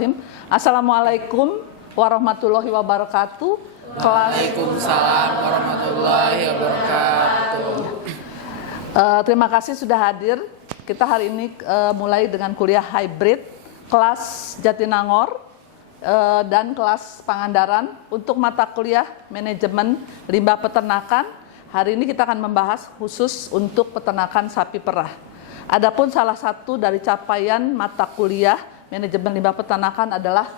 Bismillahirrahmanirrahim. Assalamualaikum warahmatullahi wabarakatuh. Waalaikumsalam warahmatullahi wabarakatuh. Terima kasih sudah hadir. Kita hari ini mulai dengan kuliah hybrid kelas Jatinangor dan kelas Pangandaran untuk mata kuliah manajemen limbah peternakan. Hari ini kita akan membahas khusus untuk peternakan sapi perah. Adapun salah satu dari capaian mata kuliah manajemen limbah peternakan adalah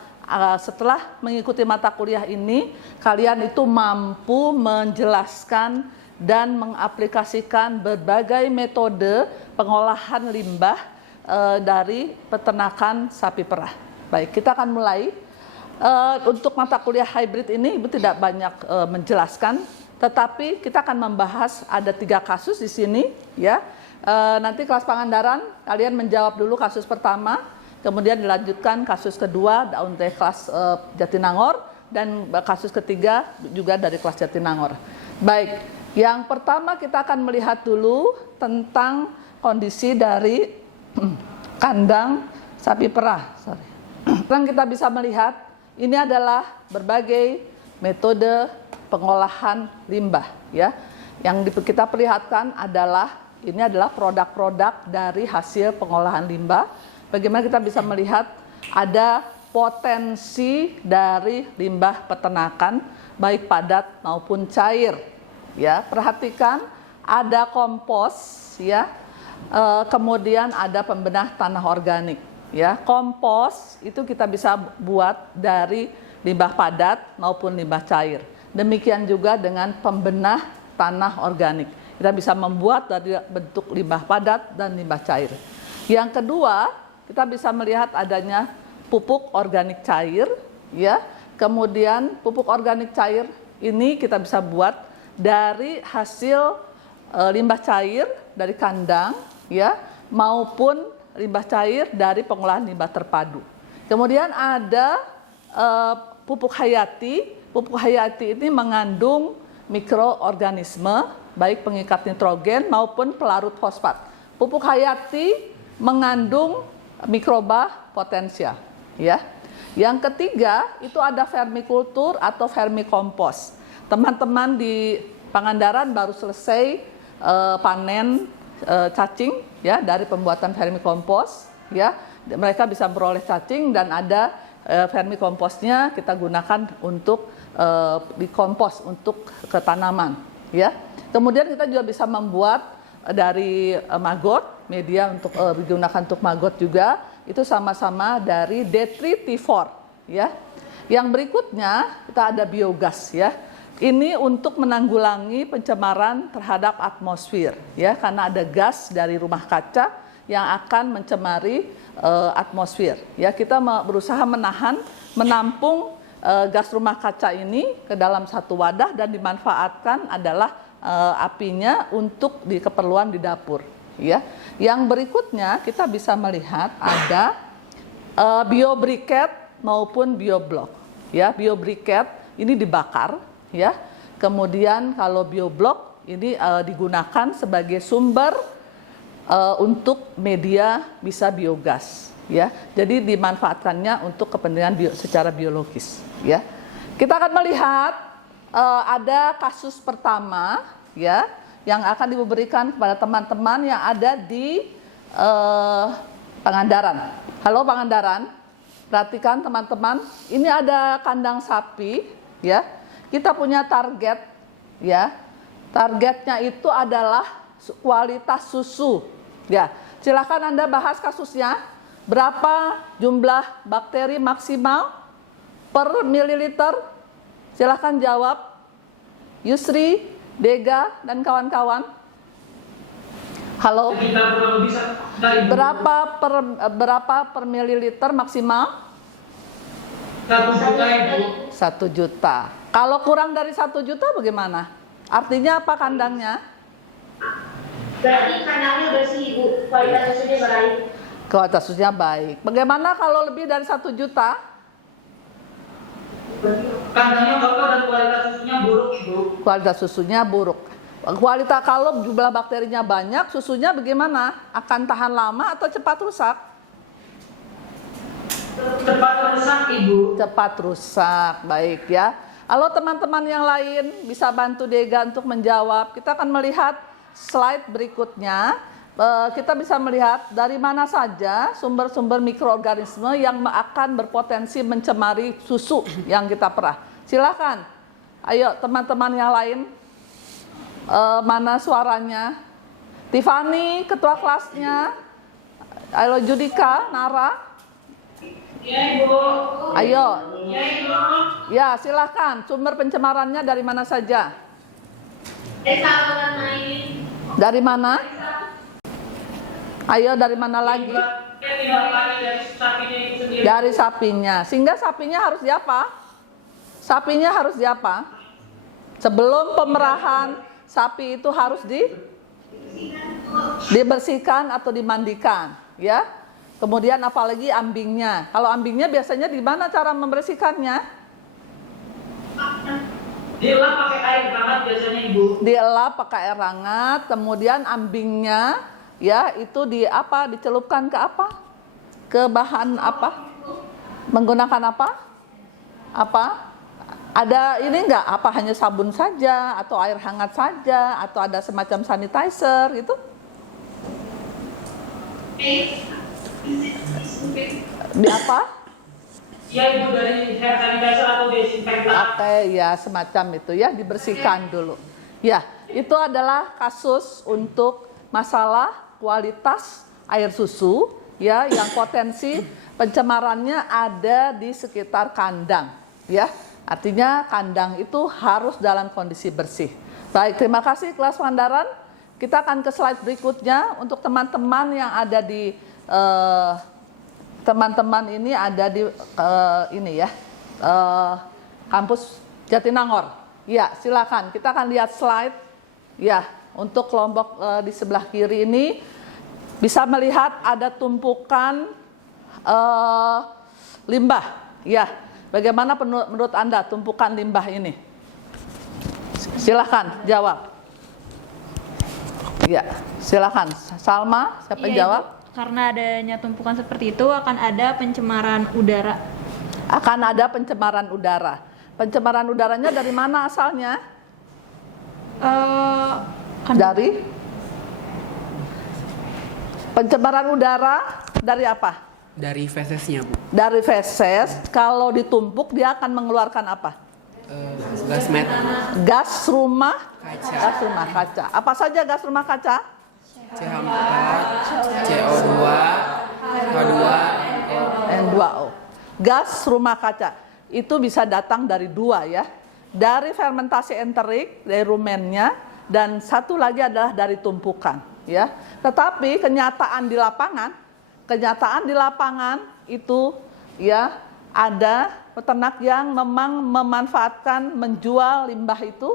setelah mengikuti mata kuliah ini, kalian itu mampu menjelaskan dan mengaplikasikan berbagai metode pengolahan limbah dari peternakan sapi perah. Baik, kita akan mulai. Untuk mata kuliah hybrid ini Ibu tidak banyak menjelaskan, tetapi kita akan membahas ada 3 kasus di sini, ya. Nanti kelas Pangandaran kalian menjawab dulu kasus pertama, kemudian dilanjutkan kasus kedua dari kelas Jatinangor, dan kasus ketiga juga dari kelas Jatinangor. Baik, yang pertama kita akan melihat dulu tentang kondisi dari kandang sapi perah. Sekarang kita bisa melihat ini adalah berbagai metode pengolahan limbah, ya. Yang kita perlihatkan adalah ini adalah produk-produk dari hasil pengolahan limbah. Bagaimana kita bisa melihat ada potensi dari limbah peternakan baik padat maupun cair, ya. Perhatikan ada kompos, ya. Kemudian ada pembenah tanah organik, ya. Kompos itu kita bisa buat dari limbah padat maupun limbah cair. Demikian juga dengan pembenah tanah organik, kita bisa membuat dari bentuk limbah padat dan limbah cair. Yang kedua, kita bisa melihat adanya pupuk organik cair, ya. Kemudian pupuk organik cair ini kita bisa buat dari hasil limbah cair dari kandang, ya, maupun limbah cair dari pengolahan limbah terpadu. Kemudian ada pupuk hayati. Pupuk hayati ini mengandung mikroorganisme baik pengikat nitrogen maupun pelarut fosfat. Pupuk hayati mengandung mikroba potensial, ya. Yang ketiga itu ada vermikultur atau vermikompos. Teman-teman di Pangandaran baru selesai panen cacing, ya, dari pembuatan vermikompos, ya. Mereka bisa beroleh cacing dan ada vermikomposnya kita gunakan untuk dikompos untuk ke tanaman, ya. Kemudian kita juga bisa membuat dari maggot, media untuk digunakan untuk maggot juga, itu sama-sama dari detritivore, ya. Yang berikutnya kita ada biogas, ya. Ini untuk menanggulangi pencemaran terhadap atmosfer, ya, karena ada gas dari rumah kaca yang akan mencemari atmosfer, ya. Kita berusaha menampung gas rumah kaca ini ke dalam satu wadah dan dimanfaatkan adalah apinya untuk keperluan di dapur, ya. Yang berikutnya kita bisa melihat ada biobriket maupun bioblok, ya. Biobriket ini dibakar, ya. Kemudian kalau bioblok ini digunakan sebagai sumber untuk media bisa biogas, ya. Jadi dimanfaatkannya untuk kepentingan secara biologis, ya. Kita akan melihat ada kasus pertama, ya, yang akan diberikan kepada teman-teman yang ada di Pangandaran. Halo Pangandaran, perhatikan teman-teman, ini ada kandang sapi, ya. Kita punya target, ya. Targetnya itu adalah kualitas susu, ya. Silakan Anda bahas kasusnya. Berapa jumlah bakteri maksimal per mililiter? Silakan jawab. Yusri, Dega, dan kawan-kawan. Halo. Berapa per mililiter maksimal? 1 juta, Ibu. 1 juta. Kalau kurang dari 1 juta bagaimana? Artinya apa kandangnya? Berarti kandangnya bersih, Ibu. Kualitas susunya baik. Kualitas susunya baik. Bagaimana kalau lebih dari 1 juta? Kandangnya kotor dan kualitas susunya buruk, Ibu. Kualitas susunya buruk. Kualitas kalau jumlah bakterinya banyak, susunya bagaimana? Akan tahan lama atau cepat rusak? Cepat rusak, Ibu. Cepat rusak, baik ya. Halo teman-teman yang lain, bisa bantu Dega untuk menjawab. Kita akan melihat slide berikutnya. Kita bisa melihat dari mana saja sumber-sumber mikroorganisme yang akan berpotensi mencemari susu yang kita perah. Silakan, ayo teman-teman yang lain, mana suaranya? Tiffany, ketua kelasnya. Halo Judika, Nara. Ya, Ibu. Ayo. Ya, Ibu. Ya, silakan. Sumber pencemarannya dari mana saja? saluran air. Dari mana? Ayo, dari mana lagi? Tidak lari dari sapinya itu sendiri. Dari sapinya. Sehingga sapinya harus diapa? Sapinya harus diapa? Sebelum pemerahan, sapi itu harus dibersihkan atau dimandikan, ya. Kemudian apalagi ambingnya. Kalau ambingnya biasanya di mana cara membersihkannya? Dilap pakai air hangat biasanya, Ibu. Dielap pakai air hangat, kemudian ambingnya ya itu dicelupkan ke apa? Ke bahan apa? Menggunakan apa? Ada ini enggak? Apa hanya sabun saja atau air hangat saja atau ada semacam sanitizer gitu? Di apa? Ya, Ibu, dari hand sanitizer atau desinfektan. Oke, ya semacam itu ya, dibersihkan dulu. Ya, itu adalah kasus untuk masalah kualitas air susu ya yang potensi pencemarannya ada di sekitar kandang ya. Artinya kandang itu harus dalam kondisi bersih. Baik, terima kasih kelas Pangandaran. Kita akan ke slide berikutnya untuk teman-teman yang ada di teman-teman ini ada di kampus Jatinangor. Ya, silakan. Kita akan lihat slide. Ya, untuk kelompok di sebelah kiri ini bisa melihat ada tumpukan limbah. Ya, bagaimana menurut Anda tumpukan limbah ini? Silakan jawab. Ya, silakan. Salma, siapa yang jawab? Ibu. Karena adanya tumpukan seperti itu akan ada pencemaran udara. Akan ada pencemaran udara. Pencemaran udaranya dari mana asalnya? Dari pencemaran udara dari apa? Dari fesesnya, Bu. Dari feses. Kalau ditumpuk dia akan mengeluarkan apa? Gas met. Gas rumah Kaca. Gas rumah kaca. Apa saja gas rumah kaca? CH4, CO2, H2, N2O. Gas rumah kaca itu bisa datang dari dua ya. Dari fermentasi enterik, dari rumennya, dan satu lagi adalah dari tumpukan ya. Tetapi kenyataan di lapangan itu ya ada peternak yang memang memanfaatkan menjual limbah itu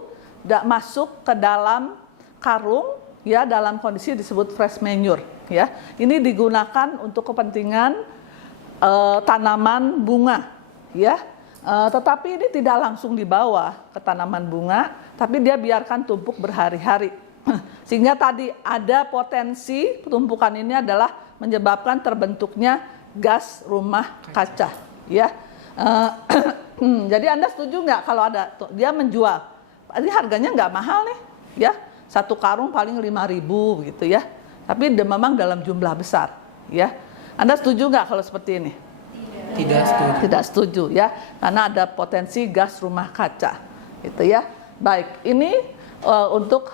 masuk ke dalam karung ya dalam kondisi disebut fresh manure ya. Ini digunakan untuk kepentingan tanaman bunga ya. Tetapi ini tidak langsung dibawa ke tanaman bunga, tapi dia biarkan tumpuk berhari-hari. Sehingga tadi ada potensi tumpukan ini adalah menyebabkan terbentuknya gas rumah kaca ya. Jadi Anda setuju nggak kalau ada dia menjual? Ini harganya nggak mahal nih ya. Satu karung paling 5.000 gitu ya. Tapi memang dalam jumlah besar ya. Anda setuju nggak kalau seperti ini? Tidak setuju. Tidak setuju ya. Karena ada potensi gas rumah kaca gitu ya. Baik, ini untuk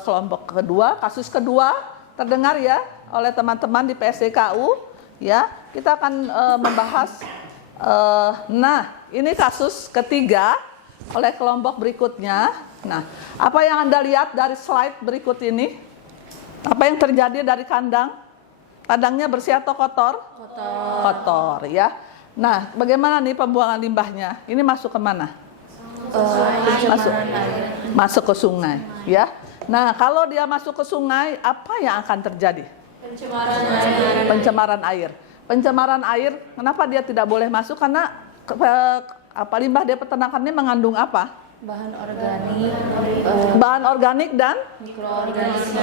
kelompok kedua, kasus kedua terdengar ya oleh teman-teman di PSDKU ya. Kita akan membahas nah, ini kasus ketiga oleh kelompok berikutnya. Nah, apa yang Anda lihat dari slide berikut ini? Apa yang terjadi dari kandang? Kandangnya bersih atau kotor? Kotor ya. Nah, bagaimana nih pembuangan limbahnya? Ini masuk ke mana? Masuk ke sungai ya. Nah, kalau dia masuk ke sungai, apa yang akan terjadi? Pencemaran air. Pencemaran air, kenapa dia tidak boleh masuk? Karena limbah dari peternakan ini mengandung apa? Bahan organik dan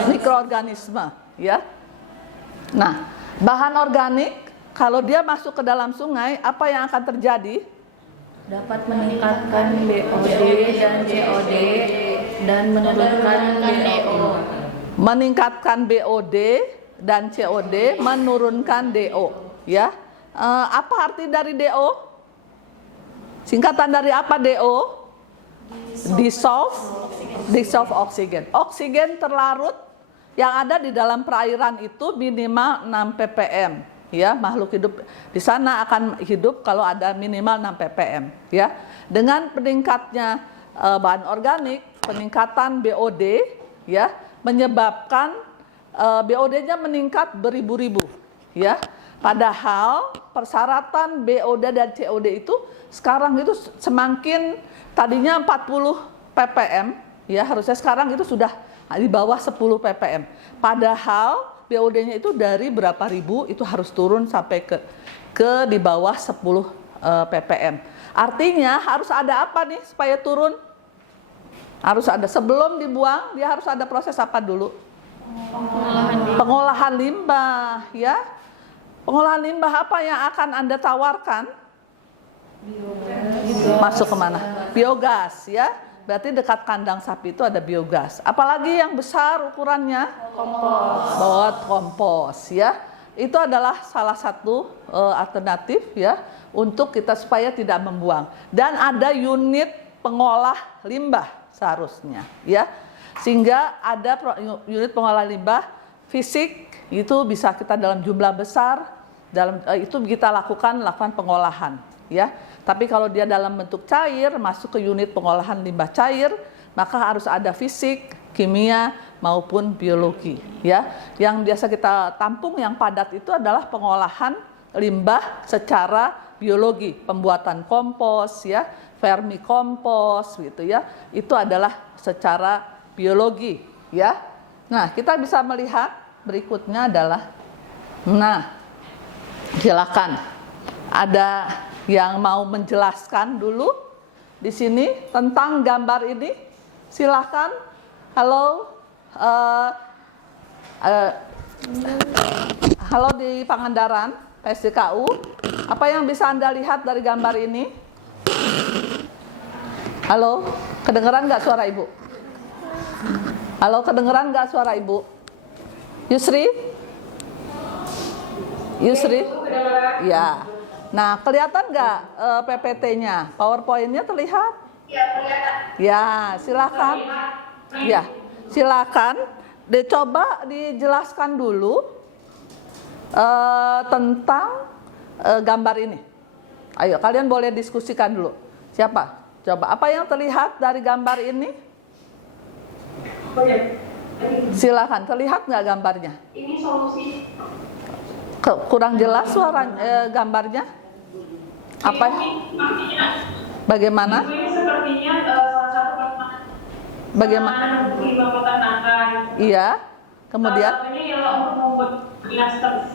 mikroorganisme ya. Nah, bahan organik Kalau dia masuk ke dalam sungai, apa yang akan terjadi? Dapat meningkatkan BOD dan COD dan menurunkan DO. Meningkatkan BOD dan COD, menurunkan DO. Ya, apa arti dari DO? Singkatan dari apa DO? Dissolve oksigen. Oksigen terlarut yang ada di dalam perairan itu minimal 6 ppm. Ya, makhluk hidup di sana akan hidup kalau ada minimal 6 ppm. Ya, dengan peningkatnya bahan organik, peningkatan BOD, ya, menyebabkan BOD-nya meningkat beribu-ribu. Ya, padahal persyaratan BOD dan COD itu sekarang itu semakin tadinya 40 ppm, ya harusnya sekarang itu sudah di bawah 10 ppm. Padahal BOD-nya itu dari berapa ribu itu harus turun sampai ke di bawah 10 ppm. Artinya harus ada apa nih supaya turun? Harus ada, sebelum dibuang dia harus ada proses apa dulu? Pengolahan limbah, ya. Pengolahan limbah apa yang akan Anda tawarkan? Masuk kemana? Biogas, ya. Berarti dekat kandang sapi itu ada biogas. Apalagi yang besar ukurannya? Kompos, ya. Itu adalah salah satu alternatif, ya, untuk kita supaya tidak membuang. Dan ada unit pengolah limbah seharusnya, ya. Sehingga ada unit pengolah limbah fisik itu bisa kita dalam jumlah besar, itu kita lakukan pengolahan, ya. Tapi kalau dia dalam bentuk cair, masuk ke unit pengolahan limbah cair, maka harus ada fisik, kimia, maupun biologi. Ya, yang biasa kita tampung yang padat itu adalah pengolahan limbah secara biologi, pembuatan kompos, ya, vermikompos, gitu ya. Itu adalah secara biologi, ya. Nah, kita bisa melihat berikutnya adalah, nah, silakan. Ada yang mau menjelaskan dulu di sini tentang gambar ini? Silakan. Halo, halo di Pangandaran, PSDKU. Apa yang bisa Anda lihat dari gambar ini? Halo, kedengeran nggak suara Ibu? Halo, kedengeran nggak suara Ibu? Yusri? Yusri? Ya. Nah, kelihatan nggak PPT-nya? PowerPoint-nya terlihat? Ya, kelihatan. Ya, silakan. Ya, silakan. Coba dijelaskan dulu tentang gambar ini. Ayo, kalian boleh diskusikan dulu. Siapa? Coba, apa yang terlihat dari gambar ini? Silakan, terlihat nggak gambarnya? Ini solusi. Kurang jelas suara gambarnya? Apa? Bagaimana? Ini sepertinya salah satu Bagaimana? limbah peternakan. Iya. Kemudian? Salah satunya ialah untuk membuat digester.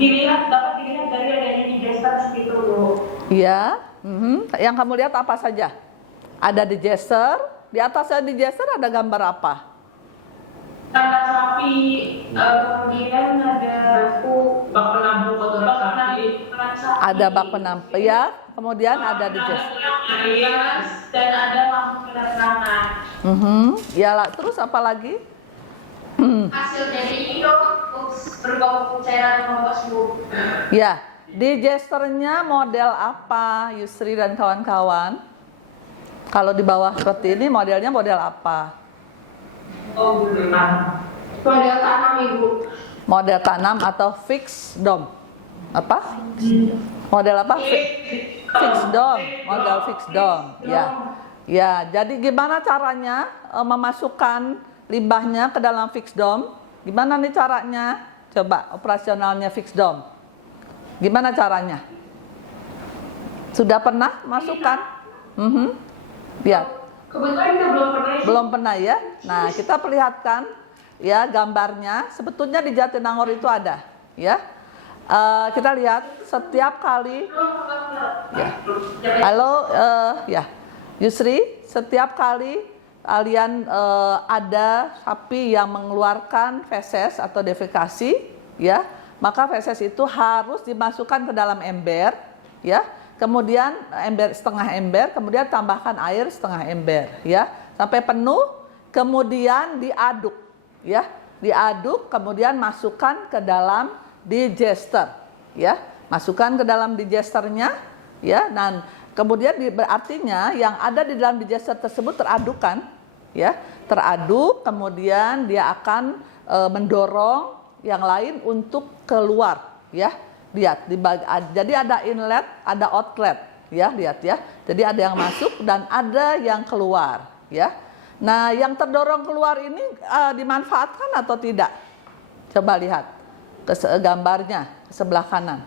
Dapat dilihat dari adanya digester gitu. Iya. Yang kamu lihat apa saja? Ada digester. Di atasnya digester ada gambar apa? Kandang sapi, kemudian ada bak penampung kotoran sapi. Ada bak penampung, ya. Kemudian ada digester. Dan ada lampu penerangan. Ya, terus apa lagi? Hasil dari itu berupa cairan kompos, Bu. Ya, digesternya model apa, Yusri dan kawan-kawan? Kalau di bawah seperti ini modelnya model apa? Oh, Model tanam, Ibu. Model tanam atau fixed dome? Apa? Model apa? Fixed dome. Model fixed dome. Ya. Ya, jadi gimana caranya memasukkan limbahnya ke dalam fixed dome? Gimana nih caranya? Coba operasionalnya fixed dome. Gimana caranya? Sudah pernah masukkan? Ya. kebetulan kita belum pernah. Belum pernah, ya. Nah, kita perlihatkan ya gambarnya. Sebetulnya di Jatinangor itu ada, ya. Kita lihat setiap kali. Ya. Halo, ya, Yusri. Setiap kali kalian ada sapi yang mengeluarkan feses atau defekasi, ya, maka feses itu harus dimasukkan ke dalam ember, ya. Kemudian setengah ember, kemudian tambahkan air setengah ember, ya, sampai penuh, kemudian diaduk, ya, diaduk, kemudian masukkan ke dalam digester, ya, masukkan ke dalam digesternya, ya, dan kemudian artinya yang ada di dalam digester tersebut teradukan, ya, teraduk, kemudian dia akan mendorong yang lain untuk keluar, ya. Lihat, jadi ada inlet, ada outlet, ya, lihat ya. Jadi ada yang masuk dan ada yang keluar, ya. Nah, yang terdorong keluar ini dimanfaatkan atau tidak? Coba lihat ke gambarnya ke sebelah kanan.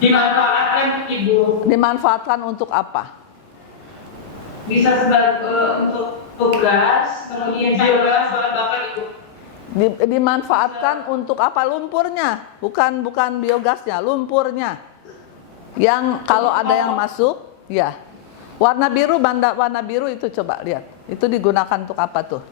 Dimanfaatkan Ibu. Dimanfaatkan untuk apa? Bisa sebagai untuk tugas, kemudian biogas, bahan bakar Ibu. Dimanfaatkan untuk apa? Lumpurnya, bukan biogasnya, lumpurnya. Yang kalau ada yang masuk, ya. Warna biru, warna biru itu coba lihat. Itu digunakan untuk apa tuh?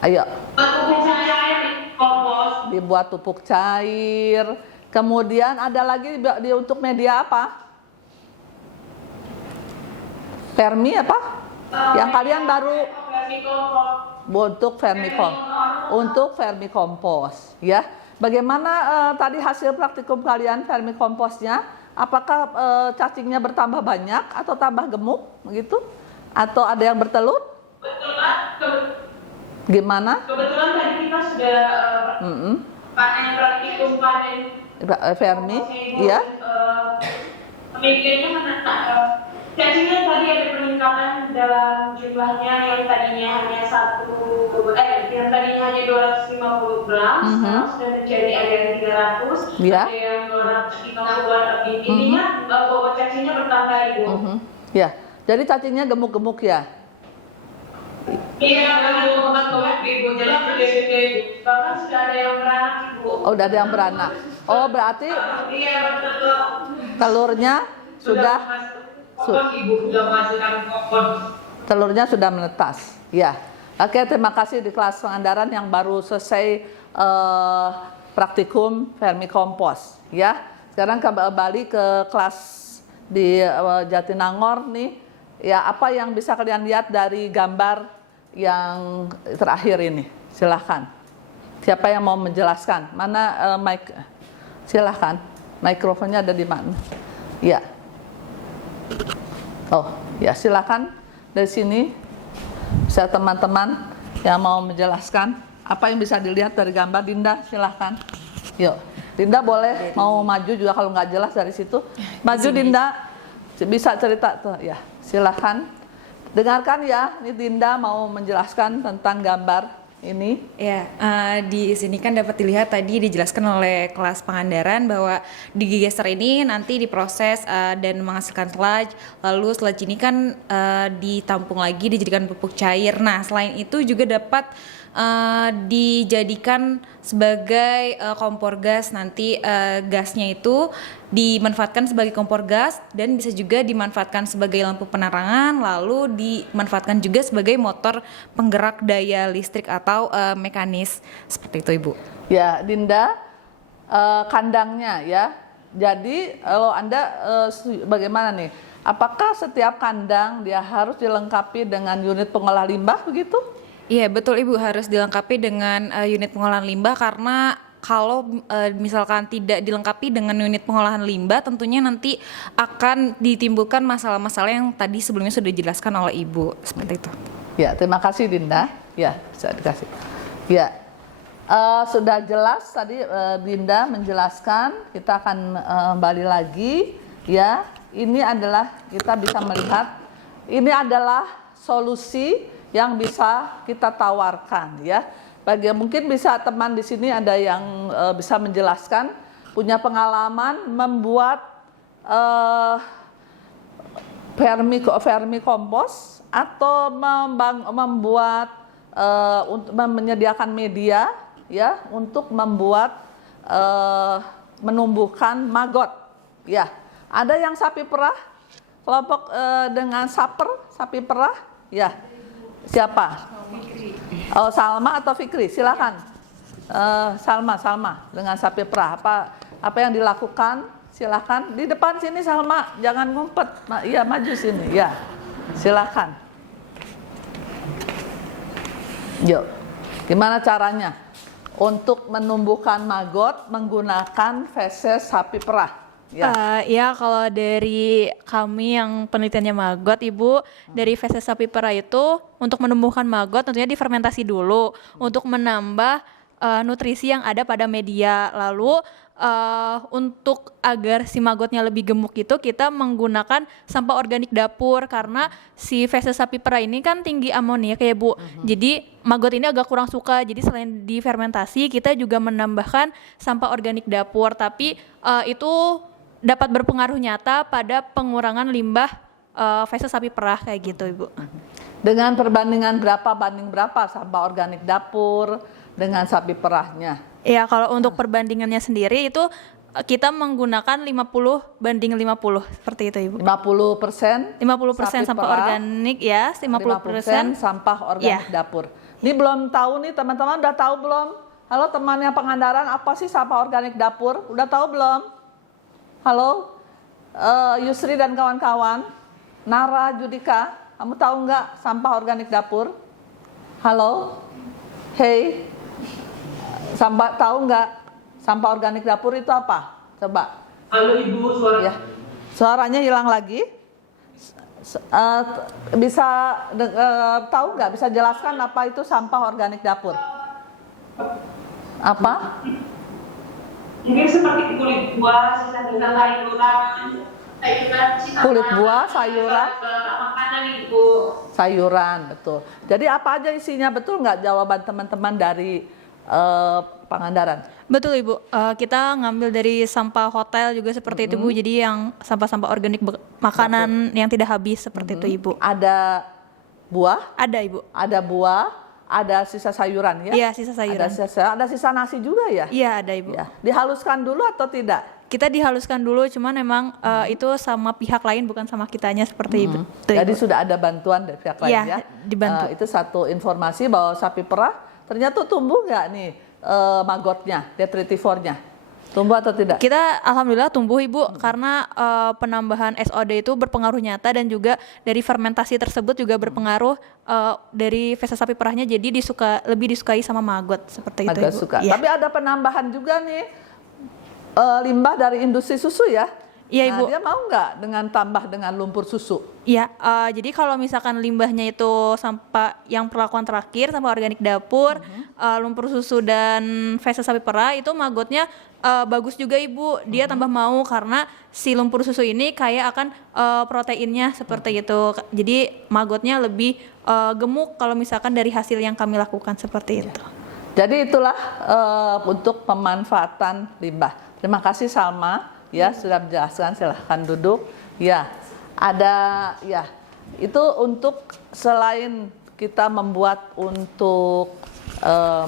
Ayo. Pupuk cair, kompos. Dibuat pupuk cair. Kemudian ada lagi untuk media apa? Vermi apa? Yang kalian baru untuk vermikompos, ya. Bagaimana tadi hasil praktikum kalian vermikomposnya? Apakah cacingnya bertambah banyak atau tambah gemuk, begitu? Atau ada yang bertelur? Kebetulan, Gimana? kebetulan tadi kita sudah panen praktikum panen Vermi, iya. Pemikirannya cacingnya tadi ada peningkatan dalam jumlahnya yang tadinya hanya yang tadinya hanya 250 gram, sekarang sudah menjadi ada yang 300, Ya. ada yang 250-an lebih. Intinya bobot cacingnya bertambah Ibu. Ya, jadi cacingnya gemuk-gemuk ya. Iya, Ibu, betul Ibu. Jadi gede-gede Ibu. Bahkan sudah ada yang beranak Ibu. Oh, udah ada yang beranak. Oh, berarti Iya, betul. telurnya sudah Ibu sudah menghasilkan kokon. telurnya sudah menetas. Ya. Oke, terima kasih di kelas Pangandaran yang baru selesai praktikum vermikompos, ya. Sekarang kembali ke kelas di Jatinangor nih. Ya, apa yang bisa kalian lihat dari gambar yang terakhir ini? Silahkan. Siapa yang mau menjelaskan? Mana mic? Silahkan. Mikrofonnya ada di mana? Ya. Oh, ya silakan dari sini. Bisa teman-teman yang mau menjelaskan apa yang bisa dilihat dari gambar. Dinda, silahkan. Yuk, Dinda boleh mau maju juga kalau nggak jelas dari situ. Maju Dinda, bisa cerita tuh ya. Silahkan. Dengarkan ya, ini Dinda mau menjelaskan tentang gambar ini. Ya, di sini kan dapat dilihat tadi dijelaskan oleh kelas Pangandaran bahwa digester ini nanti diproses dan menghasilkan sludge. Lalu sludge ini kan ditampung lagi dijadikan pupuk cair. Nah, selain itu juga dapat dijadikan sebagai kompor gas. Nanti gasnya itu dimanfaatkan sebagai kompor gas dan bisa juga dimanfaatkan sebagai lampu penerangan, lalu dimanfaatkan juga sebagai motor penggerak daya listrik atau mekanis seperti itu Ibu. Ya, Dinda, kandangnya ya. Jadi kalau Anda bagaimana nih? Apakah setiap kandang dia harus dilengkapi dengan unit pengolah limbah begitu? Iya betul Ibu, harus dilengkapi dengan unit pengolahan limbah karena kalau misalkan tidak dilengkapi dengan unit pengolahan limbah tentunya nanti akan ditimbulkan masalah-masalah yang tadi sebelumnya sudah dijelaskan oleh Ibu seperti itu. Ya, terima kasih Dinda. Ya, bisa dikasih. Ya, sudah jelas tadi Dinda menjelaskan. Kita akan kembali lagi. Ya, ini adalah kita bisa melihat ini adalah solusi yang bisa kita tawarkan ya. Mungkin bisa teman di sini ada yang bisa menjelaskan punya pengalaman membuat vermikompos atau membuat menyediakan media ya untuk membuat menumbuhkan maggot ya. Ada yang sapi perah kelompok dengan sapi perah ya. Siapa? Oh, Salma atau Fikri, silakan. Salma dengan sapi perah apa yang dilakukan? Silakan di depan sini Salma, jangan ngumpet. Iya maju sini, ya. Silakan. Yuk, gimana caranya untuk menumbuhkan maggot menggunakan feses sapi perah? Ya. Ya kalau dari kami yang penelitiannya maggot Ibu, dari feses sapi perah itu untuk menumbuhkan maggot tentunya difermentasi dulu untuk menambah nutrisi yang ada pada media. Lalu untuk agar si maggotnya lebih gemuk itu kita menggunakan sampah organik dapur karena si feses sapi perah ini kan tinggi amoniak ya Bu. Jadi maggot ini agak kurang suka. Jadi selain difermentasi kita juga menambahkan sampah organik dapur, tapi itu dapat berpengaruh nyata pada pengurangan limbah feses sapi perah kayak gitu Ibu. Dengan perbandingan banding berapa sampah organik dapur dengan sapi perahnya? Ya kalau untuk perbandingannya sendiri itu kita menggunakan 50:50 seperti itu Ibu. 50% 50% sampah organik ya, 50% sampah organik dapur. Ini belum tahu nih teman-teman, udah tahu belum? Halo temannya Pangandaran, apa sih sampah organik dapur? Udah tahu belum? Halo Yusri dan kawan-kawan, Nara, Judika, kamu tahu nggak sampah organik dapur? Halo, hey, tahu nggak sampah organik dapur itu apa? Coba. Halo Ibu, suara. Ya, suaranya hilang lagi. Bisa tahu nggak? Bisa jelaskan apa itu sampah organik dapur? Apa? Mungkin seperti kulit buah, sisa-sisa sayuran, Kulit buah, sayuran, makanan Ibu. sayuran, betul. Jadi apa aja isinya, betul nggak jawaban teman-teman dari Pangandaran? Betul Ibu, kita ngambil dari sampah hotel juga seperti itu Bu. Jadi yang sampah-sampah organik makanan yang tidak habis seperti itu Ibu. Ada buah? Ada Ibu. Ada buah, ada sisa sayuran ya? Iya, sisa sayuran. Ada sisa nasi juga ya? Iya ada Ibu. Ya. Dihaluskan dulu atau tidak? Kita dihaluskan dulu, cuman memang itu sama pihak lain bukan sama kitanya seperti itu. Jadi Ibu. sudah ada bantuan dari pihak lain ya? Iya, dibantu. Itu satu informasi bahwa sapi perah ternyata tumbuh nggak nih maggotnya, detritivornya? Tumbuh atau tidak? Kita alhamdulillah tumbuh Ibu karena penambahan SOD itu berpengaruh nyata dan juga dari fermentasi tersebut juga berpengaruh dari feses sapi perahnya, jadi lebih disukai sama maggot seperti itu Agak Ibu. suka. Iya. Tapi ada penambahan juga nih limbah dari industri susu ya? Iya, Nah, Ibu. dia mau nggak dengan tambah dengan lumpur susu? Iya, jadi kalau misalkan limbahnya itu sampah yang perlakuan terakhir, sampah organik dapur, lumpur susu dan feses sapi perah itu maggotnya bagus juga Ibu. Dia tambah mau karena si lumpur susu ini kaya akan proteinnya seperti itu. Jadi maggotnya lebih gemuk kalau misalkan dari hasil yang kami lakukan seperti itu. Jadi itulah untuk pemanfaatan limbah. Terima kasih Salma ya sudah menjelaskan. Silahkan duduk. Ya, ada ya. Itu untuk selain kita membuat untuk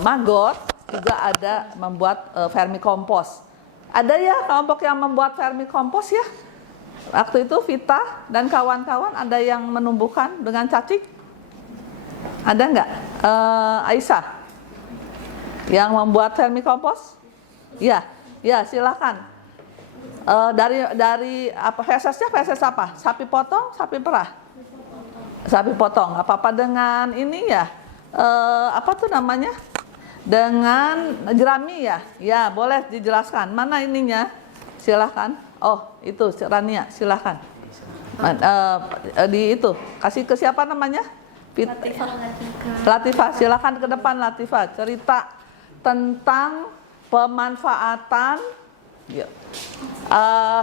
maggot, juga ada membuat vermikompos. Ada ya kelompok yang membuat vermikompos ya? Waktu itu Vita dan kawan-kawan ada yang menumbuhkan dengan cacing? Ada nggak? Aisyah yang membuat vermikompos? Ya, ya silakan. Dari apa fesesnya, feses apa? Sapi potong, sapi perah? Sapi potong. Apa dengan ini ya? Apa tuh namanya? Dengan jerami ya? Ya, boleh dijelaskan. Mana ininya? Silakan. Oh, itu Rania, silakan. Di itu, kasih ke siapa namanya? Latifah, silakan ke depan Latifah. Cerita tentang pemanfaatan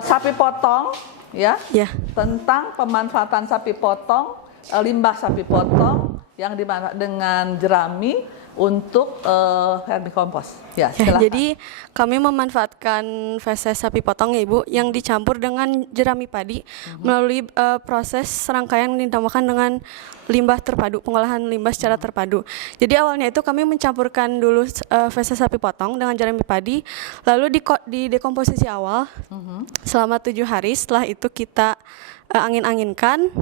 sapi potong, ya? Ya. Tentang pemanfaatan sapi potong, limbah sapi potong yang dengan jerami untuk vermikompos. Ya, silakan. Jadi kami memanfaatkan feses sapi potong ya Ibu yang dicampur dengan jerami padi melalui proses serangkaian yang dinamakan dengan limbah terpadu, pengolahan limbah secara terpadu. Jadi awalnya itu kami mencampurkan dulu feses sapi potong dengan jerami padi, lalu di dekomposisi awal selama 7 hari. Setelah itu kita angin-anginkan.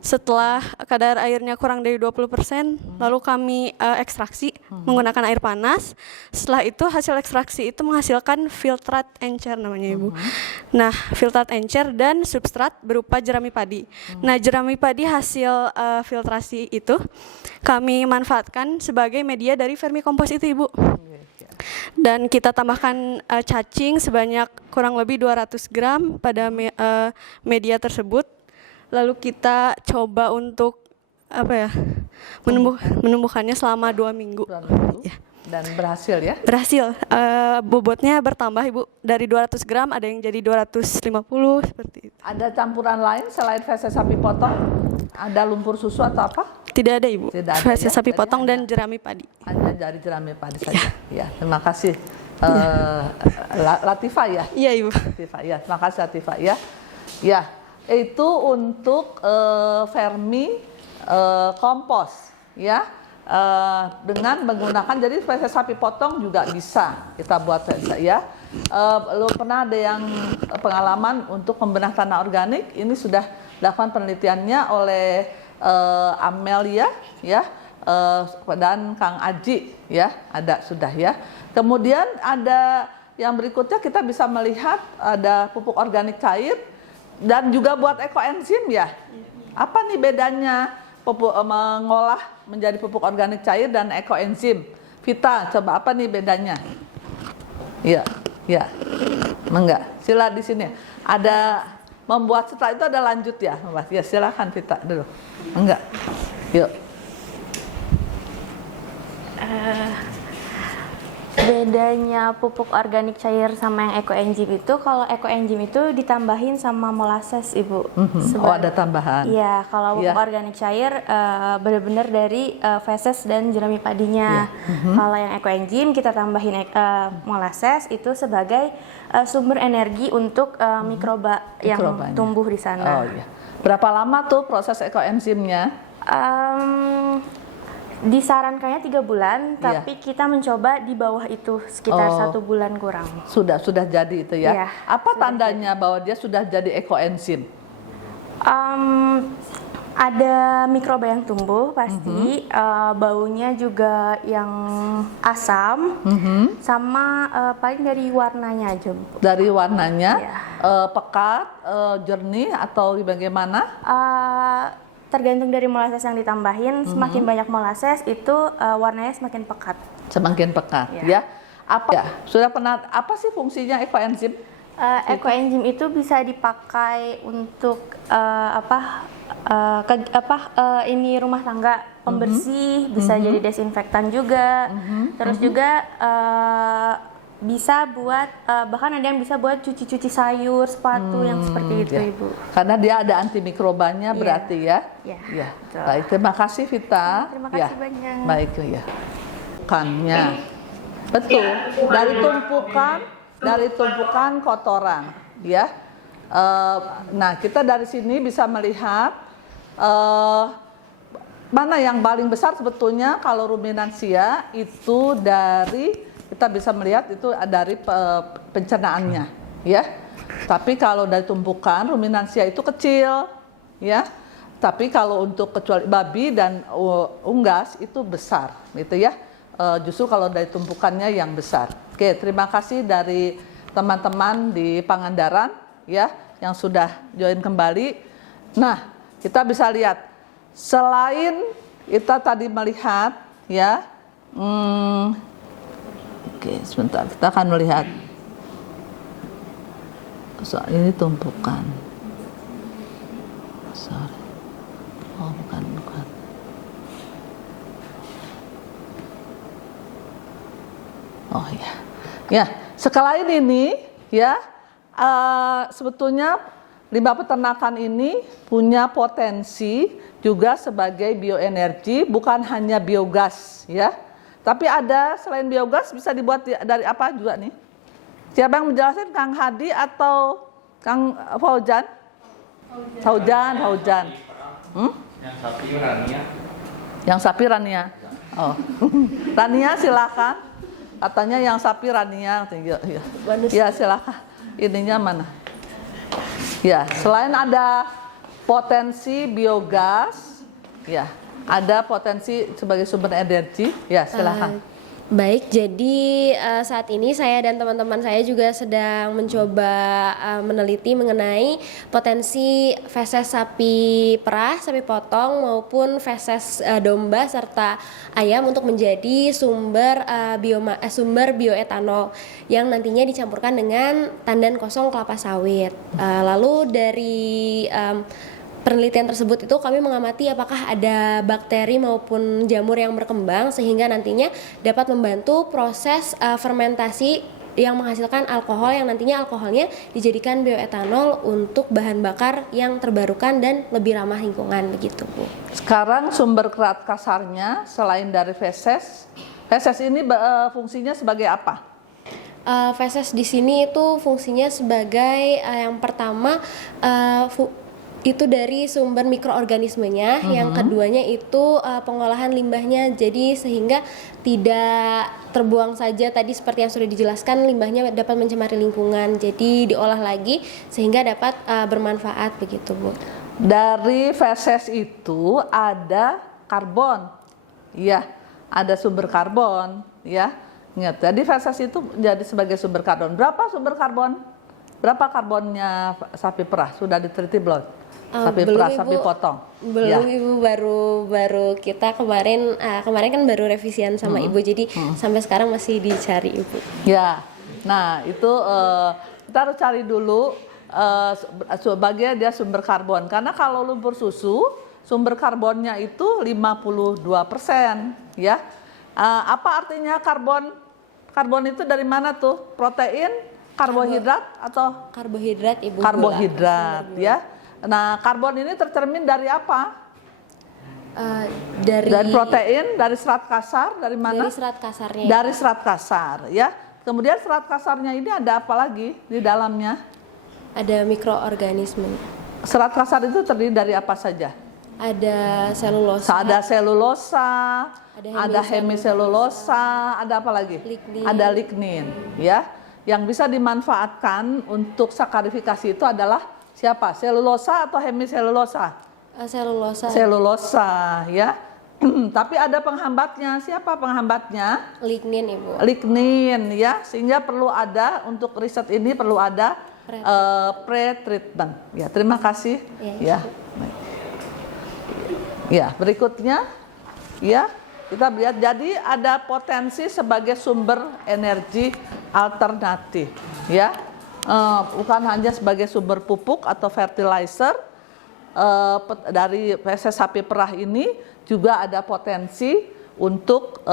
Setelah kadar airnya kurang dari 20%, lalu kami ekstraksi menggunakan air panas. Setelah itu hasil ekstraksi itu menghasilkan filtrat encer namanya Ibu. Nah, filtrat encer dan substrat berupa jerami padi. Nah, jerami padi hasil filtrasi itu kami manfaatkan sebagai media dari vermikompost itu Ibu. Dan kita tambahkan cacing sebanyak kurang lebih 200 gram pada media tersebut. Lalu kita coba untuk menumbuhkannya selama 2 minggu. Ya. Dan berhasil ya? Berhasil. Bobotnya bertambah Ibu, dari 200 gram ada yang jadi 250 seperti itu. Ada campuran lain selain feses sapi potong? Ada lumpur susu atau apa? Tidak ada Ibu. Tidak ada, Feses ya? sapi Jadi potong dan jerami padi. Hanya dari jerami padi saja. Ya, terima kasih. Latifah ya? Iya Ibu. Latifah, ya, terima kasih Latifah ya. Ya, itu untuk vermi kompos ya. Dengan menggunakan, jadi feses sapi potong juga bisa kita buat ya. Lo pernah ada yang pengalaman untuk membenah tanah organik? Ini sudah dilakukan penelitiannya oleh Amelia ya, dan Kang Aji ya, ada sudah ya. Kemudian ada yang berikutnya, kita bisa melihat ada pupuk organik cair dan juga buat ekoenzim ya. Apa nih bedanya mengolah menjadi pupuk organik cair dan ekoenzim? Vita, coba apa nih bedanya? Iya, ya, enggak. Sila di sini. Ada membuat, setelah itu ada lanjut ya, Mbak. Ya, silakan Vita dulu. Enggak. Yuk. Bedanya pupuk organik cair sama yang ekoenzim itu, kalau ekoenzim itu ditambahin sama molasses Ibu. Oh, ada tambahan. Iya, kalau pupuk organik cair benar-benar dari feses dan jerami padinya. Kalau yang ekoenzim kita tambahin molasses itu sebagai sumber energi untuk mikroba yang tumbuh di sana. Oh iya. Berapa lama tuh proses ekoenzimnya? Disarankannya 3 bulan, tapi kita mencoba di bawah itu sekitar 1 bulan kurang. Sudah jadi itu ya. Iya, Apa tandanya bahwa dia sudah jadi ekoenzim? Ada mikroba yang tumbuh pasti, baunya juga yang asam, sama paling dari warnanya aja. Dari warnanya, pekat, jernih atau bagaimana? Tergantung dari molasses yang ditambahin, semakin banyak molasses itu warnanya semakin pekat. Semakin pekat ya. Apa ya? Sudah pernah, apa sih fungsinya ekoenzim? Ekoenzim itu bisa dipakai untuk ini rumah tangga, pembersih, bisa jadi desinfektan juga. Terus juga bisa buat bahkan ada yang bisa buat cuci-cuci sayur, sepatu yang seperti itu Ibu. Karena dia ada antimikrobanya berarti ya. Iya. Baik, terima kasih Vita. Terima kasih banyak. Baik ya. Kannya. Betul. Dari tumpukan kotoran ya. Nah, kita dari sini bisa melihat mana yang paling besar sebetulnya. Kalau ruminansia itu dari, kita bisa melihat itu dari pencernaannya ya. Tapi kalau dari tumpukan ruminansia itu kecil ya. Tapi kalau untuk kecuali babi dan unggas itu besar gitu ya. Justru kalau dari tumpukannya yang besar. Oke, terima kasih dari teman-teman di Pangandaran ya yang sudah join kembali. Nah, kita bisa lihat selain kita tadi melihat ya. Oke, sebentar, kita akan melihat. Soal ini tumpukan. Sorry. Oh, bukan. Oh ya. Ya, sekalian ini ya, sebetulnya limbah peternakan ini punya potensi juga sebagai bioenergi, bukan hanya biogas ya. Tapi ada selain biogas bisa dibuat dari apa juga nih? Siapa yang menjelaskan, Kang Hadi atau Kang Fauzan? Fauzan. Yang sapi Rania. Yang sapi Rania. Oh. Rania silakan. Katanya yang sapi Rania. Ya silakan. Ininya mana? Ya, selain ada potensi biogas, ya, ada potensi sebagai sumber energi, ya silahkan. Baik, jadi saat ini saya dan teman-teman saya juga sedang mencoba meneliti mengenai potensi feses sapi perah, sapi potong maupun feses domba serta ayam untuk menjadi sumber bioetanol yang nantinya dicampurkan dengan tandan kosong kelapa sawit. Lalu dari penelitian tersebut itu kami mengamati apakah ada bakteri maupun jamur yang berkembang sehingga nantinya dapat membantu proses fermentasi yang menghasilkan alkohol yang nantinya alkoholnya dijadikan bioetanol untuk bahan bakar yang terbarukan dan lebih ramah lingkungan begitu, Bu. Sekarang sumber kerat kasarnya selain dari feses ini fungsinya sebagai apa? Feses di sini itu fungsinya sebagai yang pertama itu dari sumber mikroorganismenya, yang keduanya itu pengolahan limbahnya, jadi sehingga tidak terbuang saja tadi seperti yang sudah dijelaskan, limbahnya dapat mencemari lingkungan, jadi diolah lagi sehingga dapat bermanfaat begitu, Bu. Dari feses itu ada karbon, ya, ada sumber karbon, ya. Ingat, jadi feses itu jadi sebagai sumber karbon. Berapa sumber karbon? Berapa karbonnya sapi perah? Sudah diteliti belum? Sapi perah, sapi potong. Belum, ya. Ibu, baru kita kemarin kan baru revisian sama Ibu, jadi sampai sekarang masih dicari, Ibu. Ya, nah itu kita harus cari dulu sebagai dia sumber karbon. Karena kalau lumpur susu sumber karbonnya itu 52%, ya. Apa artinya karbon? Karbon itu dari mana tuh? Protein, karbohidrat atau? Karbohidrat, Ibu. Karbohidrat, ya. Nah, karbon ini tercermin dari apa? Dari protein, dari serat kasar, dari mana? Dari serat kasarnya. Dari serat kasar, ya. Kemudian serat kasarnya ini ada apa lagi di dalamnya? Ada mikroorganisme. Serat kasar itu terdiri dari apa saja? Ada selulosa. Ada selulosa, ada hemiselulosa, ada apa lagi? Lignin. Ada lignin, ya. Yang bisa dimanfaatkan untuk sakarifikasi itu adalah siapa? Selulosa atau hemiselulosa? Selulosa. Selulosa, ya. Tapi ada penghambatnya. Siapa penghambatnya? Lignin, Ibu. Lignin, ya. Sehingga perlu ada untuk riset ini perlu ada pre-treatment. Ya, terima kasih. Ya. Ya, berikutnya, ya kita lihat. Jadi ada potensi sebagai sumber energi alternatif, ya. Bukan hanya sebagai sumber pupuk atau fertilizer, dari feses sapi perah ini juga ada potensi untuk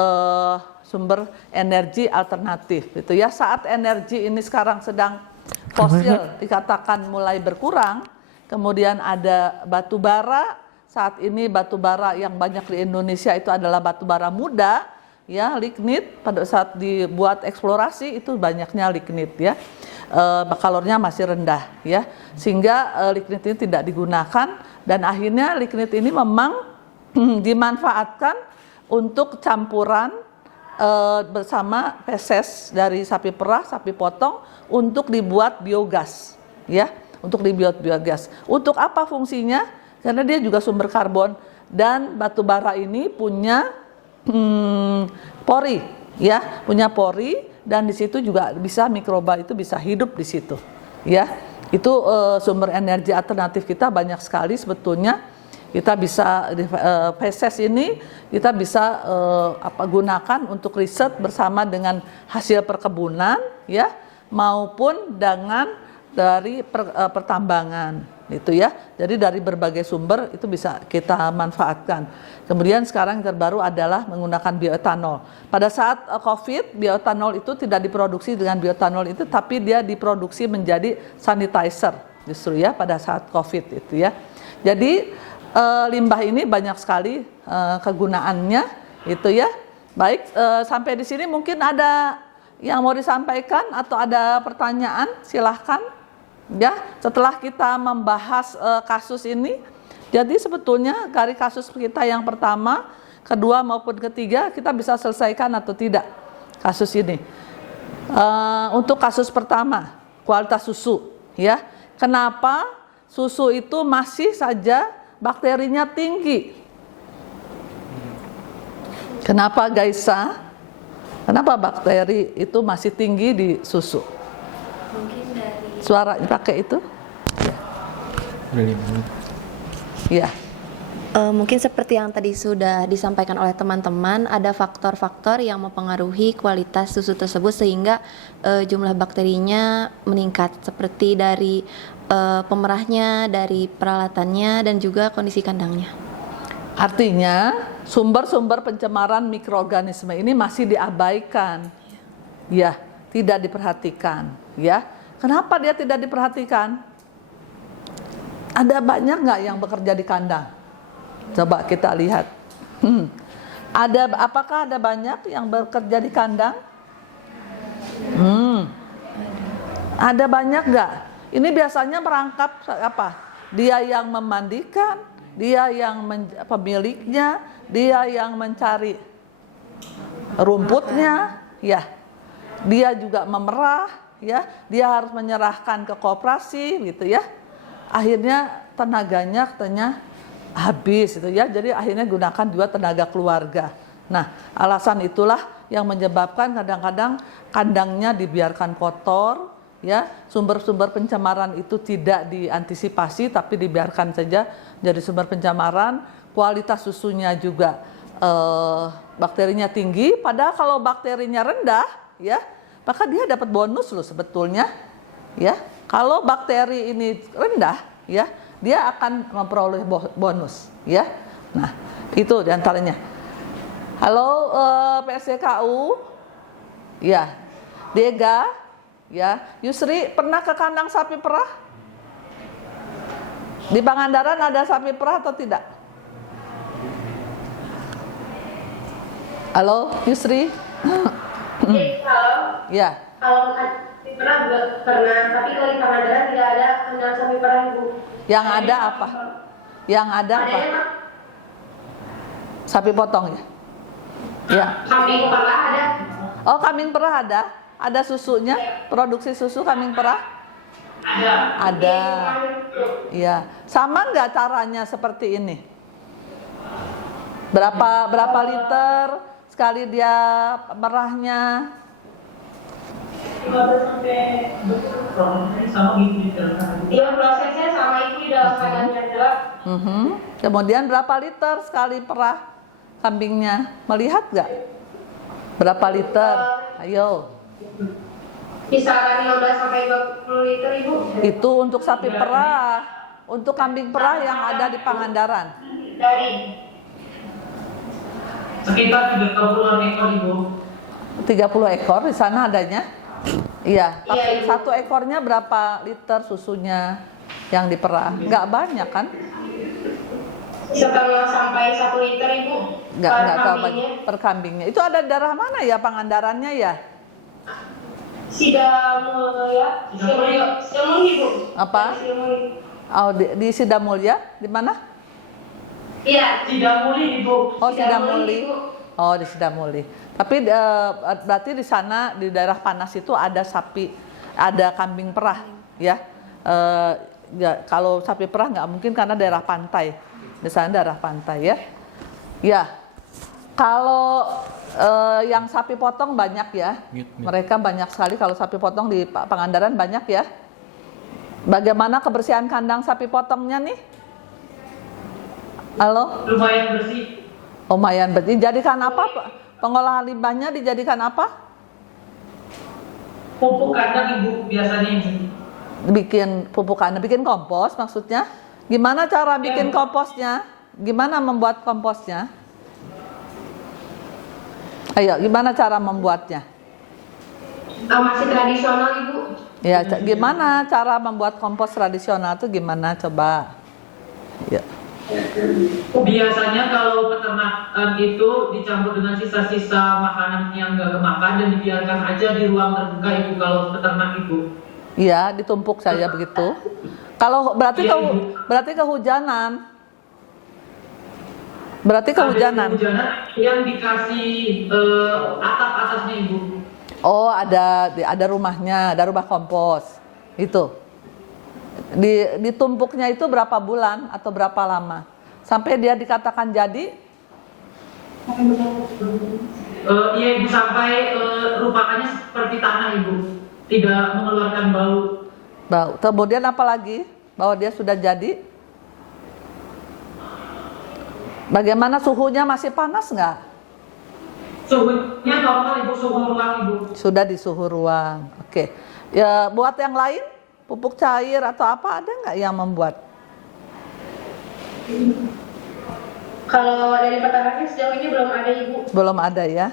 sumber energi alternatif, gitu ya. Saat energi ini sekarang sedang fosil dikatakan mulai berkurang, kemudian ada batu bara. Saat ini batu bara yang banyak di Indonesia itu adalah batu bara muda, ya, lignit. Pada saat dibuat eksplorasi itu banyaknya lignit, ya. Kalornya masih rendah, ya, sehingga lignit ini tidak digunakan dan akhirnya lignit ini memang dimanfaatkan untuk campuran bersama feses dari sapi perah, sapi potong untuk dibuat biogas, ya, untuk dibuat biogas. Untuk apa fungsinya? Karena dia juga sumber karbon dan batu bara ini punya pori, ya, punya pori. Dan di situ juga bisa mikroba itu bisa hidup di situ, ya. Itu sumber energi alternatif kita banyak sekali sebetulnya. Kita bisa feses ini kita bisa gunakan untuk riset bersama dengan hasil perkebunan, ya, maupun dengan dari pertambangan, itu ya. Jadi dari berbagai sumber itu bisa kita manfaatkan. Kemudian sekarang yang terbaru adalah menggunakan bioetanol. Pada saat COVID, bioetanol itu tidak diproduksi dengan bioetanol itu, tapi dia diproduksi menjadi sanitizer justru, ya, pada saat COVID itu, ya. Jadi limbah ini banyak sekali kegunaannya, itu ya. Baik, sampai di sini mungkin ada yang mau disampaikan atau ada pertanyaan, silahkan. Ya, setelah kita membahas kasus ini, jadi sebetulnya dari kasus kita yang pertama, kedua maupun ketiga kita bisa selesaikan atau tidak kasus ini. Untuk kasus pertama, kualitas susu, ya. Kenapa susu itu masih saja bakterinya tinggi. Kenapa Gaisa? Kenapa bakteri itu masih tinggi di susu? Mungkin dari Suara pakai itu? Ya. Mungkin seperti yang tadi sudah disampaikan oleh teman-teman, ada faktor-faktor yang mempengaruhi kualitas susu tersebut sehingga jumlah bakterinya meningkat, seperti dari pemerahnya, dari peralatannya, dan juga kondisi kandangnya. Artinya sumber-sumber pencemaran mikroorganisme ini masih diabaikan, ya, tidak diperhatikan, ya. Kenapa dia tidak diperhatikan? Ada banyak nggak yang bekerja di kandang? Coba kita lihat. Apakah ada banyak yang bekerja di kandang? Ada banyak nggak? Ini biasanya merangkap apa? Dia yang memandikan, dia yang pemiliknya, dia yang mencari rumputnya, ya. Dia juga memerah, ya. Dia harus menyerahkan ke koperasi, gitu ya. Akhirnya tenaganya katanya habis itu ya, jadi akhirnya gunakan juga tenaga keluarga. Nah, alasan itulah yang menyebabkan kadang-kadang kandangnya dibiarkan kotor, ya, sumber-sumber pencemaran itu tidak diantisipasi tapi dibiarkan saja jadi sumber pencemaran. Kualitas susunya juga bakterinya tinggi, padahal kalau bakterinya rendah, ya, maka dia dapat bonus loh sebetulnya, ya. Kalau bakteri ini rendah, ya, dia akan memperoleh bonus, ya. Nah, itu diantaranya. Halo PSDKU, ya, Dega, ya, Yusri pernah ke kandang sapi perah? Di Pangandaran ada sapi perah atau tidak? Halo Yusri? Halo. Ya. Kalau sapi perah juga pernah, tapi kalau di Pangandaran tidak ada kandang sapi perah, Ibu. Yang ada apa? Yang ada apa? Sapi potong ya? Ya. Kambing perah ada. Oh, kambing perah ada? Ada susunya? Produksi susu kambing perah? Ada. Iya. Sama nggak caranya seperti ini? Berapa liter sekali dia merahnya? 15 sampai 20 sama gitu di dalam kandang. Iya, prosesnya sama itu di dalam kandang juga. Kemudian berapa liter sekali perah kambingnya? Melihat nggak? Berapa liter? Ayo. Kisaran 15 sampai 20 liter, Ibu. Itu untuk sapi perah. Untuk kambing perah yang ada di Pangandaran. Dari Sekitar 30-an ekor, Ibu. 30 ekor di sana adanya? Iya, tapi Iya, Ibu. satu ekornya berapa liter susunya yang diperah? Nggak banyak kan? setengah sampai 1 liter, Ibu. Nggak tahu kambingnya. per kambingnya. Itu ada daerah mana ya Pangandarannya ya? Sidamulya, Ibu. Apa? Dari Sidamulya. Oh, di Sidamulya? Di mana? Iya. Sidamuli, Ibu. Oh, Sidamuli. Ibu. Oh, di Sidamuli. Tapi berarti di sana di daerah panas itu ada sapi, ada kambing perah, ya. Ya, kalau sapi perah nggak mungkin karena daerah pantai. Di sana daerah pantai, ya. Ya. Kalau yang sapi potong banyak ya. Mereka banyak sekali kalau sapi potong di Pangandaran banyak ya. Bagaimana kebersihan kandang sapi potongnya nih? Halo? Lumayan bersih. Lumayan bersih. Dijadikan apa? Pengolahan limbahnya dijadikan apa? Pupuk kandang, Ibu, biasanya ini. Bikin pupuk kandang, bikin kompos maksudnya? Gimana cara bikin komposnya? Gimana membuat komposnya? Ayo, gimana cara membuatnya? Masih tradisional, Ibu. Ya, gimana cara membuat kompos tradisional itu gimana coba? Ya. Biasanya kalau peternakan itu dicampur dengan sisa-sisa makanan yang nggak kemakan dan dibiarkan aja di ruang terbuka, Ibu, kalau peternak, Ibu. Iya, ditumpuk saja begitu. Kalau berarti kehujanan. Berarti kehujanan. Ada kehujanan yang dikasih atap-atasnya, Ibu. Oh, ada rumahnya, ada rumah kompos. Itu. Ditumpuknya itu berapa bulan atau berapa lama? Sampai dia dikatakan jadi? Iya Ibu, sampai rupakannya seperti tanah Ibu, tidak mengeluarkan bau. Bau. Kemudian apa lagi? Bahwa dia sudah jadi? Bagaimana suhunya, masih panas nggak? Suhunya normal Ibu, suhu ruang Ibu. Sudah di suhu ruang. Oke. Ya, buat yang lain, pupuk cair atau apa ada nggak yang membuat? Kalau dari peternaknya sejauh ini belum ada Ibu. Belum ada ya.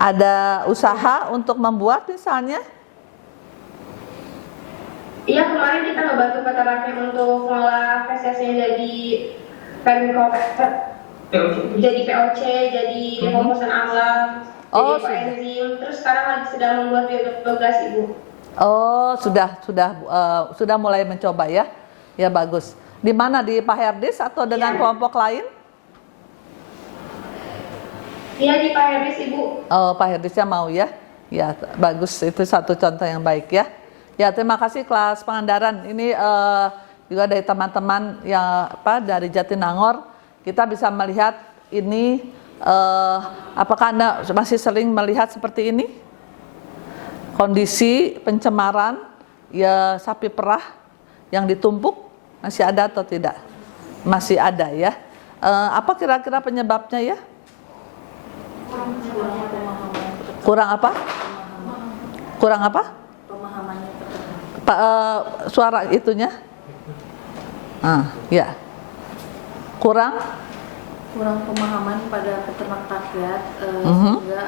Ada usaha untuk membuat misalnya? Iya, kemarin kita ngebantu peternaknya untuk mengolah fesesnya jadi jadi POC, jadi dekomposan alam, jadi koenzim. Terus sekarang lagi sedang membuat biogas Ibu. Oh, sudah mulai mencoba ya. Ya bagus. Di mana, di Pak Herdis atau dengan kelompok lain? Iya, di Pak Herdis Ibu. Oh, Pak Herdisnya mau ya. Ya, bagus, itu satu contoh yang baik ya. Ya, terima kasih kelas Pangandaran. Ini juga dari teman-teman yang dari Jatinangor, kita bisa melihat ini apakah Anda masih sering melihat seperti ini? Kondisi pencemaran ya sapi perah yang ditumpuk masih ada atau tidak? Masih ada ya. Apa kira-kira penyebabnya ya? Kurang apa? Kurang apa? Suara itunya? Ya. Kurang Pemahaman pada peternak rakyat sehingga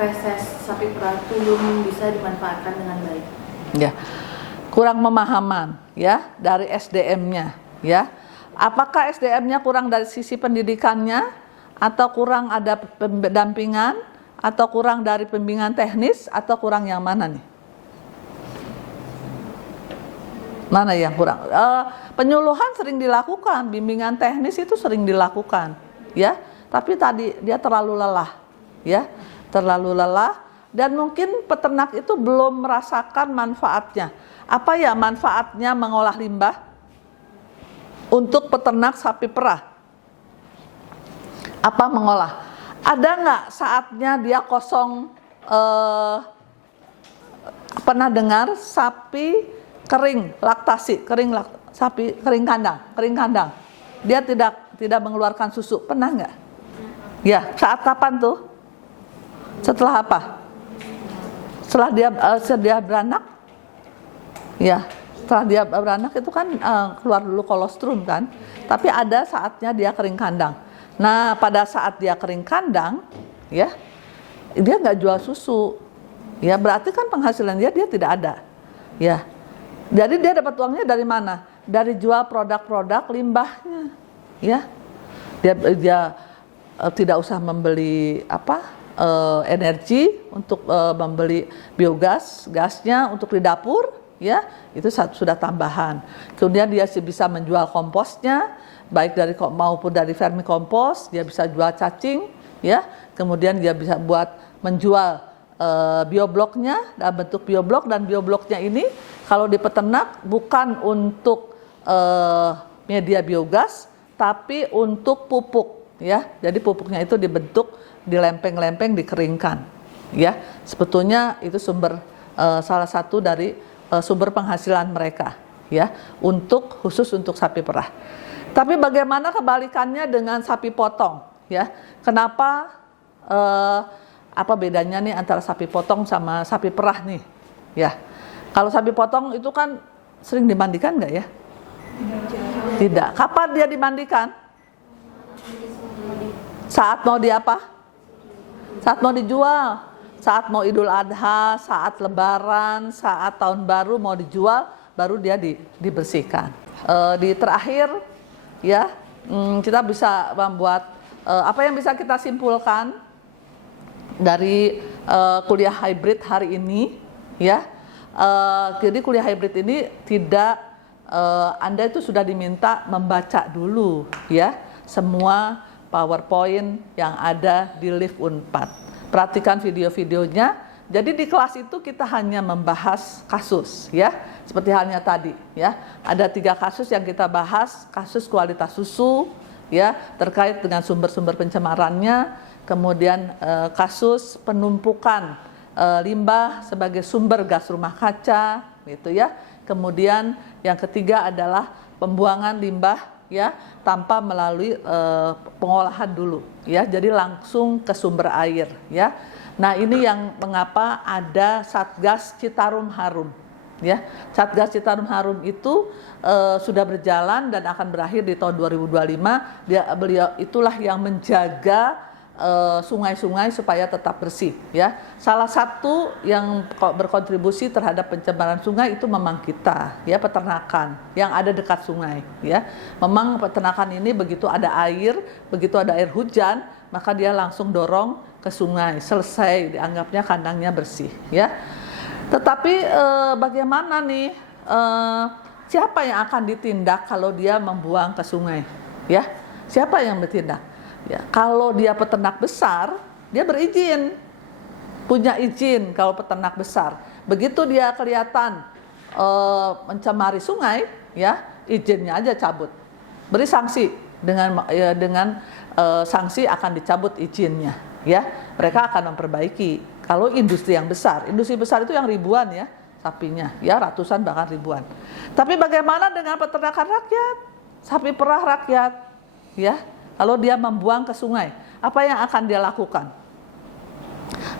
feses sapi perah itu belum bisa dimanfaatkan dengan baik. Ya. Kurang pemahaman ya dari SDM-nya ya. Apakah SDM-nya kurang dari sisi pendidikannya, atau kurang ada pendampingan, atau kurang dari pembimbingan teknis, atau kurang yang mana nih? Mana yang kurang? Penyuluhan sering dilakukan, bimbingan teknis itu sering dilakukan, ya. Tapi tadi dia terlalu lelah, ya, terlalu lelah, dan mungkin peternak itu belum merasakan manfaatnya. Apa ya manfaatnya mengolah limbah untuk peternak sapi perah? Apa mengolah? Ada nggak saatnya dia kosong? Pernah dengar sapi kering laktasi, sapi kering kandang, dia tidak mengeluarkan susu, pernah nggak? Ya, saat kapan tuh? Setelah apa? Setelah dia beranak? Ya, setelah dia beranak itu kan keluar dulu kolostrum kan, tapi ada saatnya dia kering kandang. Nah, pada saat dia kering kandang, ya, dia nggak jual susu, ya berarti kan penghasilan dia tidak ada, ya. Jadi dia dapat uangnya dari mana? Dari jual produk-produk limbahnya, ya. Dia tidak usah membeli energi untuk membeli biogas, gasnya untuk di dapur, ya itu sudah tambahan. Kemudian dia bisa menjual komposnya, baik dari maupun dari vermikompos, dia bisa jual cacing, ya. Kemudian dia bisa menjual biobloknya dalam bentuk bioblok, dan biobloknya ini kalau di peternak bukan untuk media biogas, tapi untuk pupuk, ya. Jadi pupuknya itu dibentuk, dilempeng-lempeng, dikeringkan, ya. Sebetulnya itu salah satu dari sumber penghasilan mereka, ya, khusus untuk sapi perah. Tapi bagaimana kebalikannya dengan sapi potong, ya? Kenapa? Apa bedanya nih antara sapi potong sama sapi perah nih, ya? Kalau sapi potong itu kan sering dimandikan nggak ya? Tidak. Kapan dia dimandikan? Saat mau Saat mau dijual, saat mau Idul Adha, saat Lebaran, saat Tahun Baru mau dijual, baru dia dibersihkan. Di terakhir, ya, kita bisa membuat apa yang bisa kita simpulkan dari kuliah hybrid hari ini, ya. Jadi kuliah hybrid ini tidak Anda itu sudah diminta membaca dulu, ya, semua PowerPoint yang ada di Live Unpad. Perhatikan video-videonya Jadi di kelas itu kita hanya membahas kasus, ya, seperti halnya tadi, ya. Ada 3 kasus yang kita bahas, kasus kualitas susu, ya, terkait dengan sumber-sumber pencemarannya, kemudian kasus penumpukan limbah sebagai sumber gas rumah kaca, gitu ya. Kemudian yang ketiga adalah pembuangan limbah, ya, tanpa melalui pengolahan dulu, ya. Jadi langsung ke sumber air, ya. Nah, ini yang mengapa ada Satgas Citarum Harum, ya. Satgas Citarum Harum itu sudah berjalan dan akan berakhir di tahun 2025. Beliau itulah yang menjaga sungai-sungai supaya tetap bersih, ya. Salah satu yang berkontribusi terhadap pencemaran sungai itu memang kita, ya, peternakan yang ada dekat sungai, ya. Memang peternakan ini begitu ada air hujan, maka dia langsung dorong ke sungai, selesai, dianggapnya kandangnya bersih, ya. Tetapi bagaimana nih, siapa yang akan ditindak kalau dia membuang ke sungai, ya? Siapa yang bertindak? Ya, kalau dia peternak besar, dia berizin, punya izin kalau peternak besar. Begitu dia kelihatan mencemari sungai, ya, izinnya aja cabut, beri sanksi dengan sanksi akan dicabut izinnya, ya. Mereka akan memperbaiki. Kalau industri yang besar, industri besar itu yang ribuan, ya, sapinya, ya, ratusan bahkan ribuan. Tapi bagaimana dengan peternakan rakyat, sapi perah rakyat, ya? Kalau dia membuang ke sungai, apa yang akan dia lakukan?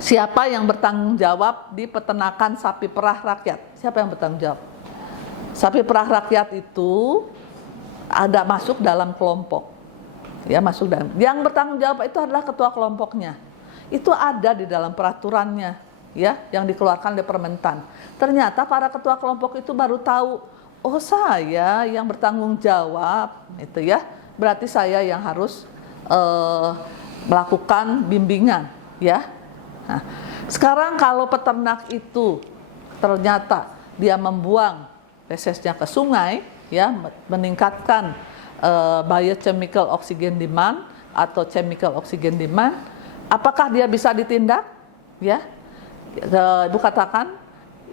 Siapa yang bertanggung jawab di peternakan sapi perah rakyat? Siapa yang bertanggung jawab? Sapi perah rakyat itu ada masuk dalam kelompok, ya, masuk dalam. Yang bertanggung jawab itu adalah ketua kelompoknya. Itu ada di dalam peraturannya, ya, yang dikeluarkan oleh Permentan. Ternyata para ketua kelompok itu baru tahu, oh, saya yang bertanggung jawab, itu, ya. Berarti saya yang harus melakukan bimbingan, ya. Nah, sekarang kalau peternak itu ternyata dia membuang fesesnya ke sungai, ya, meningkatkan biochemical oxygen demand atau chemical oxygen demand, apakah dia bisa ditindak? Ya, Ibu katakan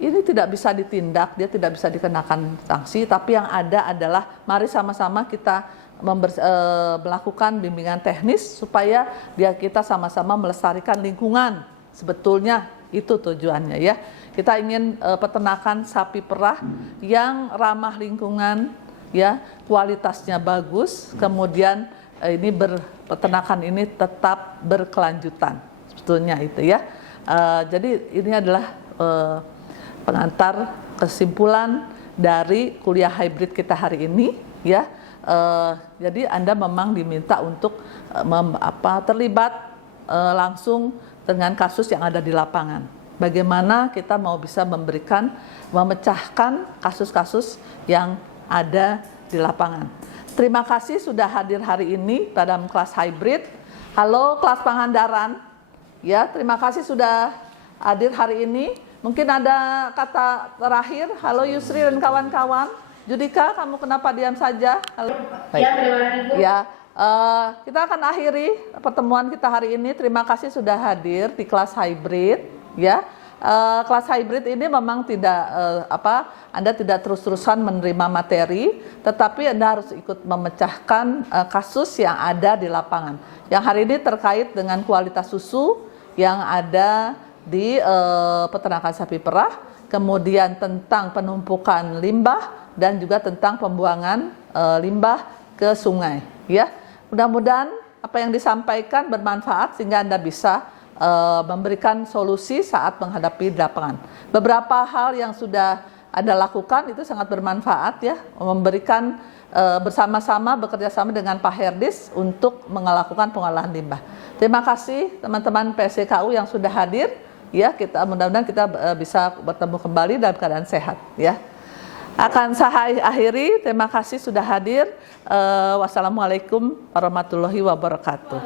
ini tidak bisa ditindak, dia tidak bisa dikenakan sanksi, tapi yang ada adalah mari sama-sama kita melakukan bimbingan teknis supaya kita sama-sama melestarikan lingkungan. Sebetulnya itu tujuannya, ya. Kita ingin peternakan sapi perah yang ramah lingkungan, ya, kualitasnya bagus, kemudian peternakan ini tetap berkelanjutan. Sebetulnya itu, ya. Jadi ini adalah pengantar kesimpulan dari kuliah hybrid kita hari ini, ya. Jadi Anda memang diminta untuk terlibat langsung dengan kasus yang ada di lapangan. Bagaimana kita mau bisa memecahkan kasus-kasus yang ada di lapangan. Terima kasih sudah hadir hari ini dalam kelas hybrid. Halo kelas Pangandaran, ya, terima kasih sudah hadir hari ini. Mungkin ada kata terakhir. Halo Yusri dan kawan-kawan. Judika, kamu kenapa diam saja? Halo. Ya, terima kasih, Bu. Ya, kita akan akhiri pertemuan kita hari ini. Terima kasih sudah hadir di kelas hybrid, ya. Kelas hybrid ini memang tidak Anda tidak terus-terusan menerima materi, tetapi Anda harus ikut memecahkan kasus yang ada di lapangan. Yang hari ini terkait dengan kualitas susu yang ada di peternakan sapi perah, kemudian tentang penumpukan limbah dan juga tentang pembuangan limbah ke sungai, ya. Mudah-mudahan apa yang disampaikan bermanfaat sehingga Anda bisa memberikan solusi saat menghadapi di lapangan. Beberapa hal yang sudah Anda lakukan itu sangat bermanfaat, ya, memberikan bersama-sama bekerja sama dengan Pak Herdis untuk melakukan pengolahan limbah. Terima kasih teman-teman PSCKU yang sudah hadir, ya. Mudah-mudahan kita bisa bertemu kembali dalam keadaan sehat, ya. Akan saya akhiri, terima kasih sudah hadir. Wassalamualaikum warahmatullahi wabarakatuh.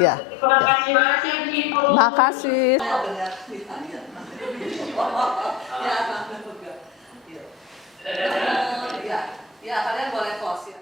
Ya. Terima kasih. Ya, kalian boleh close, ya.